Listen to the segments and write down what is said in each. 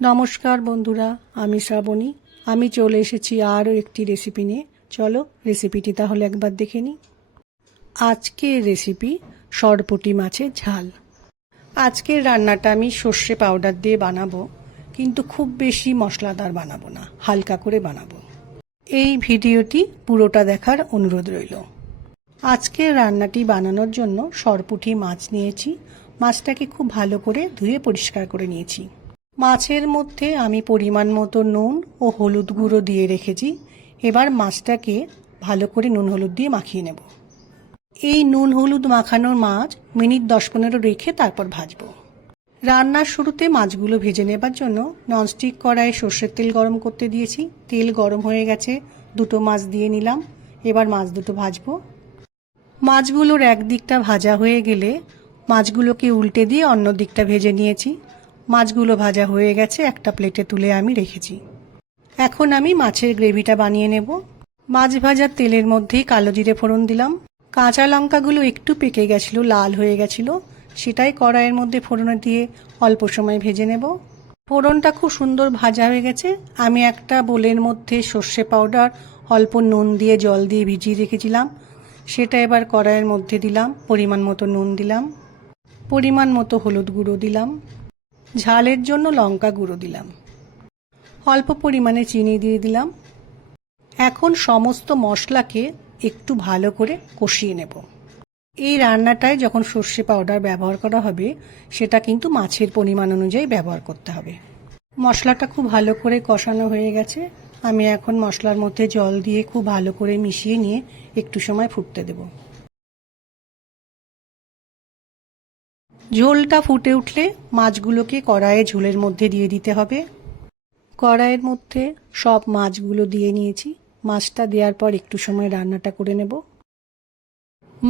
নমস্কার বন্ধুরা, আমি শ্রাবণী। আমি চলে এসেছি আরও একটি রেসিপি নিয়ে। চলো রেসিপিটি তাহলে একবার দেখে নিই। আজকের রেসিপি সরপুঁটি মাছের ঝাল। আজকের রান্নাটা আমি সর্ষে পাউডার দিয়ে বানাবো, কিন্তু খুব বেশি মশলাদার বানাবো না, হালকা করে বানাবো। এই ভিডিওটি পুরোটা দেখার অনুরোধ রইল। আজকের রান্নাটি বানানোর জন্য সরপুঁটি মাছ নিয়েছি। মাছটাকে খুব ভালো করে ধুয়ে পরিষ্কার করে নিয়েছি। মাছের মধ্যে আমি পরিমাণ মতো নুন ও হলুদ গুঁড়ো দিয়ে রেখেছি। এবার মাছটাকে ভালো করে নুন হলুদ দিয়ে মাখিয়ে নেব। এই নুন হলুদ মাখানোর মাছ মিনিট 10-15 রেখে তারপর ভাজবো। রান্নার শুরুতে মাছগুলো ভেজে নেবার জন্য ননস্টিক কড়াইয়ে সর্ষের তেল গরম করতে দিয়েছি। তেল গরম হয়ে গেছে, দুটো মাছ দিয়ে নিলাম। এবার মাছ দুটো ভাজবো। মাছগুলোর একদিকটা ভাজা হয়ে গেলে মাছগুলোকে উল্টে দিয়ে অন্য দিকটা ভেজে নিয়েছি। মাছগুলো ভাজা হয়ে গেছে, একটা প্লেটে তুলে আমি রেখেছি। এখন আমি মাছের গ্রেভিটা বানিয়ে নেব। মাছ ভাজার তেলের মধ্যেই কালো জিরে ফোড়ন দিলাম। কাঁচা লঙ্কাগুলো একটু পেকে গেছিলো, লাল হয়ে গেছিলো, সেটাই কড়াইয়ের মধ্যে ফোড়ন দিয়ে অল্প সময় ভেজে নেব। ফোড়নটা খুব সুন্দর ভাজা হয়ে গেছে। আমি একটা বোলের মধ্যে সর্ষে পাউডার অল্প নুন দিয়ে জল দিয়ে ভিজিয়ে রেখেছিলাম, সেটা এবার কড়াইয়ের মধ্যে দিলাম। পরিমাণ মতো নুন দিলাম, পরিমাণ মতো হলুদ গুঁড়ো দিলাম, ঝালের জন্য লঙ্কা গুঁড়ো দিলাম, অল্প পরিমাণে চিনি দিয়ে দিলাম। এখন সমস্ত মশলাকে একটু ভালো করে কষিয়ে নেব। এই রান্নাটায় যখন সর্ষে পাউডার ব্যবহার করা হবে, সেটা কিন্তু মাছের পরিমাণ অনুযায়ী ব্যবহার করতে হবে। মশলাটা খুব ভালো করে কষানো হয়ে গেছে। আমি এখন মশলার মধ্যে জল দিয়ে খুব ভালো করে মিশিয়ে নিয়ে একটু সময় ফুটতে দেব। ঝোলটা ফুটে উঠলে মাছগুলোকে কড়াইয়ে ঝোলের মধ্যে দিয়ে দিতে হবে। কড়াইয়ের মধ্যে সব মাছগুলো দিয়ে নিয়েছি। মাছটা দেওয়ার পর একটু সময় রান্নাটা করে নেব।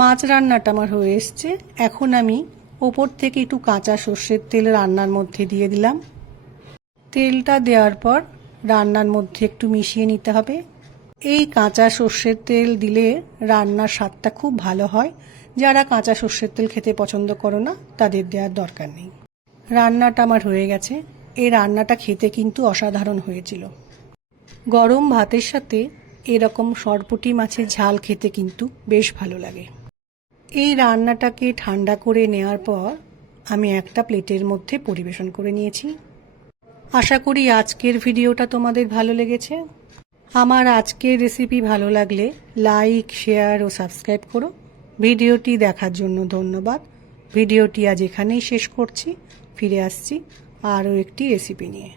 মাছ রান্নাটা আমার হয়ে এসছে। এখন আমি ওপর থেকে একটু কাঁচা সর্ষের তেল রান্নার মধ্যে দিয়ে দিলাম। তেলটা দেওয়ার পর রান্নার মধ্যে একটু মিশিয়ে নিতে হবে। এই কাঁচা সর্ষের তেল দিলে রান্নার স্বাদটা খুব ভালো হয়। যারা কাঁচা সর্ষের তেল খেতে পছন্দ করো না, তাদের দেওয়ার দরকার নেই। রান্নাটা আমার হয়ে গেছে। এই রান্নাটা খেতে কিন্তু অসাধারণ হয়েছিল। গরম ভাতের সাথে এরকম সরপুঁটি মাছের ঝাল খেতে কিন্তু বেশ ভালো লাগে। এই রান্নাটাকে ঠান্ডা করে নেওয়ার পর আমি একটা প্লেটের মধ্যে পরিবেশন করে নিয়েছি। আশা করি আজকের ভিডিওটা তোমাদের ভালো লেগেছে। আমার আজকের রেসিপি ভালো লাগলে লাইক, শেয়ার ও সাবস্ক্রাইব করো। ভিডিওটি দেখার জন্য ধন্যবাদ। ভিডিওটি আজ এখানেই শেষ করছি। ফিরে আসছি আরও একটি রেসিপি নিয়ে।